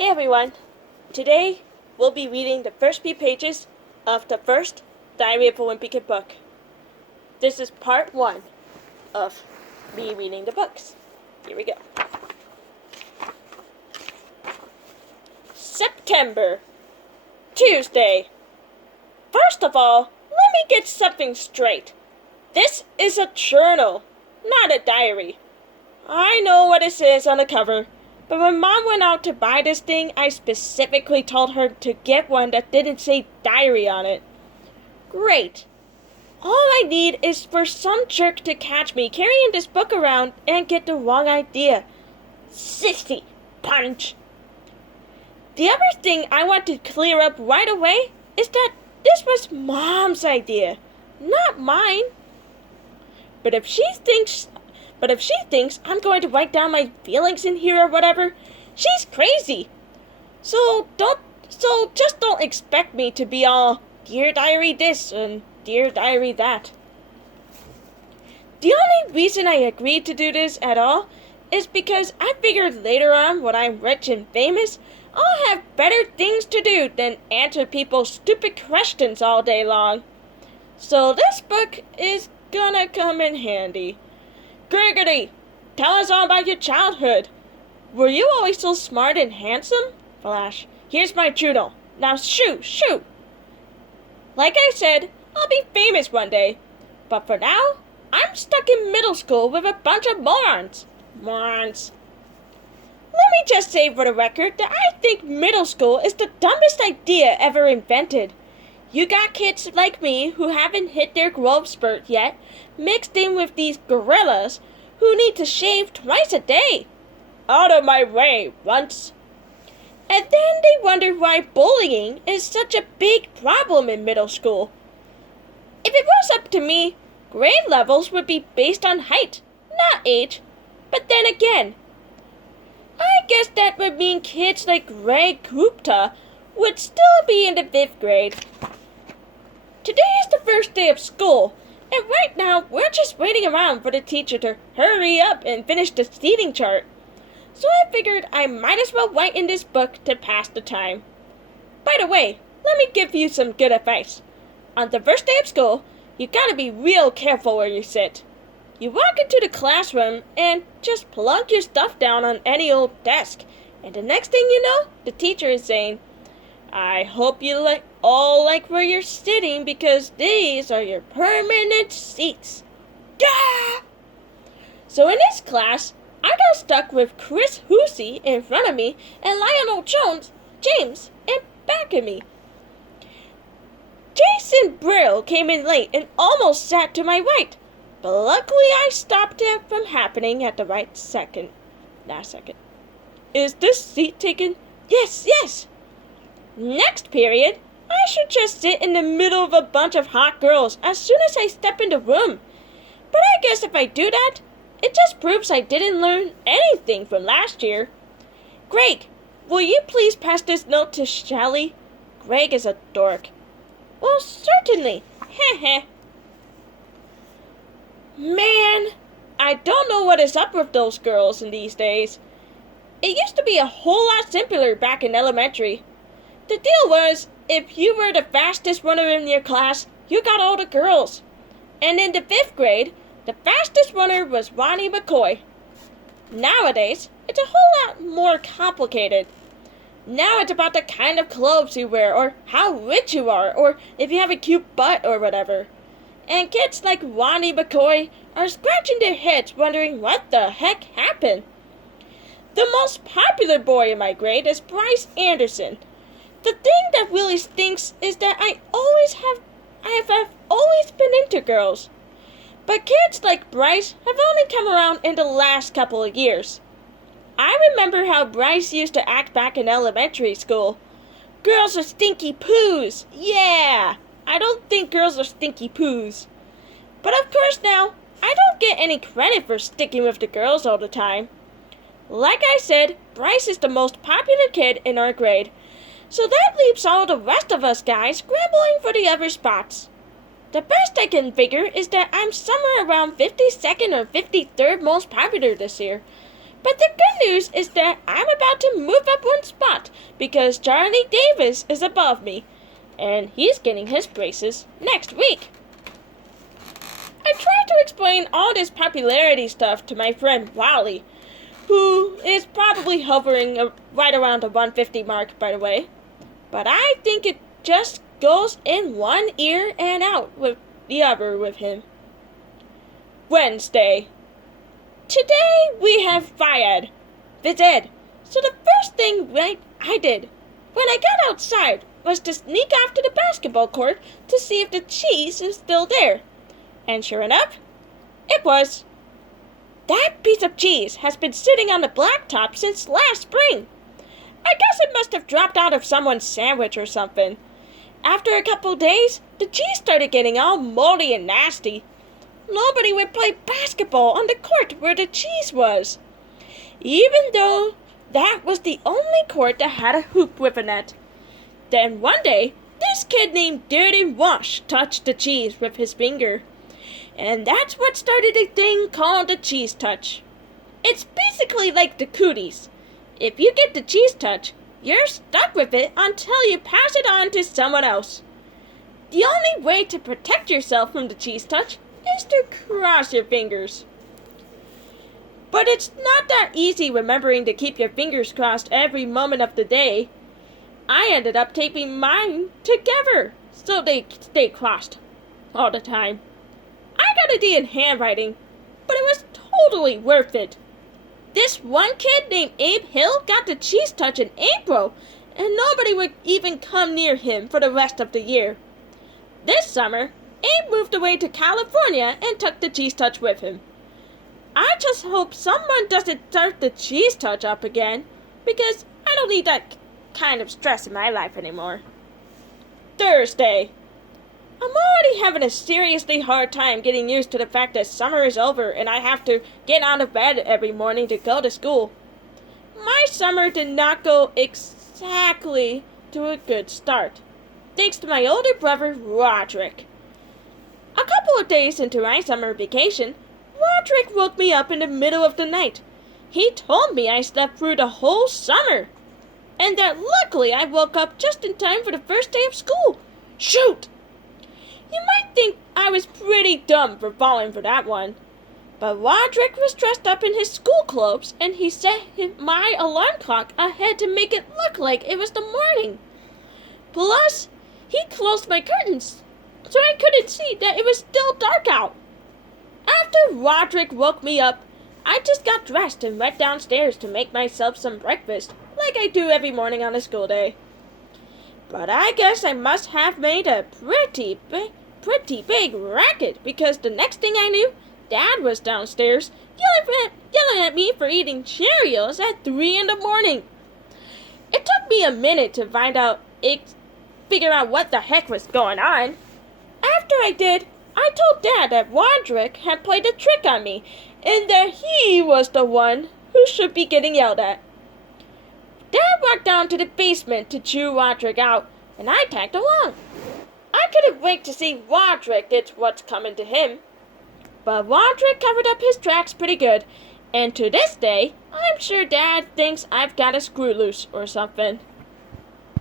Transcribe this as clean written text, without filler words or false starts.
Hey everyone! Today we'll be reading the first few pages of the first Diary of a Wimpy Kid book. This is part 1 of me reading the books. Here we go. September, Tuesday. First of all, let me get something straight. This is a journal, not a diary. I know what it says on the cover. But when Mom went out to buy this thing, I specifically told her to get one that didn't say diary on it. Great. All I need is for some jerk to catch me carrying this book around and get the wrong idea. 60 punch. The other thing I want to clear up right away is that this was Mom's idea, not mine. But if she thinks I'm going to write down my feelings in here or whatever, she's crazy. So just don't expect me to be all Dear Diary this and Dear Diary that. The only reason I agreed to do this at all is because I figured later on when I'm rich and famous, I'll have better things to do than answer people's stupid questions all day long. So this book is gonna come in handy. Gregory, tell us all about your childhood. Were you always so smart and handsome? Flash, here's my journal. Now shoo! Like I said, I'll be famous one day. But for now, I'm stuck in middle school with a bunch of morons. Let me just say for the record that I think middle school is the dumbest idea ever invented. You got kids like me who haven't hit their growth spurt yet, mixed in with these gorillas who need to shave twice a day. Out of my way, once. And then they wonder why bullying is such a big problem in middle school. If it was up to me, grade levels would be based on height, not age. But then again, I guess that would mean kids like Greg Gupta would still be in the 5th grade. Today is the first day of school, and right now we're just waiting around for the teacher to hurry up and finish the seating chart. So I figured I might as well write in this book to pass the time. By the way, let me give you some good advice. On the first day of school, you gotta be real careful where you sit. You walk into the classroom and just plunk your stuff down on any old desk, and the next thing you know, the teacher is saying, I hope you all like where you're sitting because these are your permanent seats. Yeah! So in this class, I got stuck with Chris Hussey in front of me and Lionel James in back of me. Jason Brill came in late and almost sat to my right, but luckily I stopped it from happening at the last second. Is this seat taken? Yes! Next period, I should just sit in the middle of a bunch of hot girls as soon as I step in the room. But I guess if I do that, it just proves I didn't learn anything from last year. Greg, will you please pass this note to Shelly? Greg is a dork. Well, certainly. Heh. Man, I don't know what is up with those girls in these days. It used to be a whole lot simpler back in elementary. The deal was, if you were the fastest runner in your class, you got all the girls. And in the 5th grade, the fastest runner was Ronnie McCoy. Nowadays, it's a whole lot more complicated. Now it's about the kind of clothes you wear, or how rich you are, or if you have a cute butt or whatever. And kids like Ronnie McCoy are scratching their heads wondering what the heck happened. The most popular boy in my grade is Bryce Anderson. The thing that really stinks is that I have always been into girls. But kids like Bryce have only come around in the last couple of years. I remember how Bryce used to act back in elementary school. Girls are stinky poos. Yeah, I don't think girls are stinky poos. But of course now, I don't get any credit for sticking with the girls all the time. Like I said, Bryce is the most popular kid in our grade. So that leaves all the rest of us guys scrambling for the other spots. The best I can figure is that I'm somewhere around 52nd or 53rd most popular this year. But the good news is that I'm about to move up one spot because Charlie Davis is above me, and he's getting his braces next week. I tried to explain all this popularity stuff to my friend Wally, who is probably hovering right around the 150 mark, by the way. But I think it just goes in one ear and out with the other with him. Wednesday. Today we have Viad. So the first thing I did when I got outside was to sneak off to the basketball court to see if the cheese is still there. And sure enough, it was. That piece of cheese has been sitting on the blacktop since last spring. I guess it must have dropped out of someone's sandwich or something. After a couple days, the cheese started getting all moldy and nasty. Nobody would play basketball on the court where the cheese was, even though that was the only court that had a hoop with a net. Then one day, this kid named Dirty Wash touched the cheese with his finger. And that's what started a thing called the cheese touch. It's basically like the cooties. If you get the cheese touch, you're stuck with it until you pass it on to someone else. The only way to protect yourself from the cheese touch is to cross your fingers. But it's not that easy remembering to keep your fingers crossed every moment of the day. I ended up taping mine together so they stay crossed all the time. I got a D in handwriting, but it was totally worth it. This one kid named Abe Hill got the cheese touch in April, and nobody would even come near him for the rest of the year. This summer, Abe moved away to California and took the cheese touch with him. I just hope someone doesn't start the cheese touch up again, because I don't need that kind of stress in my life anymore. Thursday. I'm already having a seriously hard time getting used to the fact that summer is over and I have to get out of bed every morning to go to school. My summer did not go exactly to a good start, thanks to my older brother, Roderick. A couple of days into my summer vacation, Roderick woke me up in the middle of the night. He told me I slept through the whole summer, and that luckily I woke up just in time for the first day of school. Shoot! You might think I was pretty dumb for falling for that one, but Roderick was dressed up in his school clothes, and he set my alarm clock ahead to make it look like it was the morning. Plus, he closed my curtains, so I couldn't see that it was still dark out. After Roderick woke me up, I just got dressed and went downstairs to make myself some breakfast, like I do every morning on a school day. But I guess I must have made a pretty big racket, because the next thing I knew, Dad was downstairs yelling at me for eating Cheerios at 3 in the morning. It took me a minute to figure out what the heck was going on. After I did, I told Dad that Roderick had played a trick on me, and that he was the one who should be getting yelled at. Dad walked down to the basement to chew Roderick out, and I tagged along. I couldn't wait to see Roderick get what's coming to him. But Roderick covered up his tracks pretty good, and to this day, I'm sure Dad thinks I've got a screw loose or something.